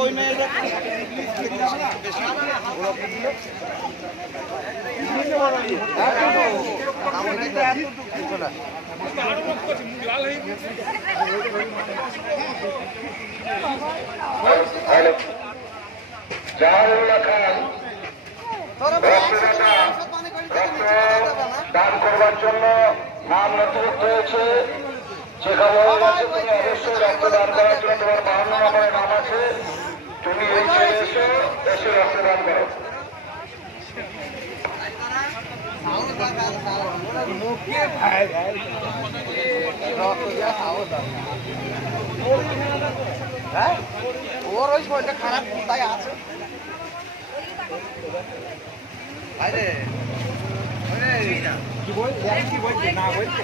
ওই মেয়েটা জাহারুল্লাহ খান দান করবার জন্য নাম নথিভুক্ত হয়েছে। যেখানে অবশ্যই রক্তদান করার জন্য তোমার 52 নম্বরে নাম আছে। তুমি এই ছেলে এসে রক্তদান করো। ওর ওই শরীরটা খারাপ তাই আছে। কি বল না বলছে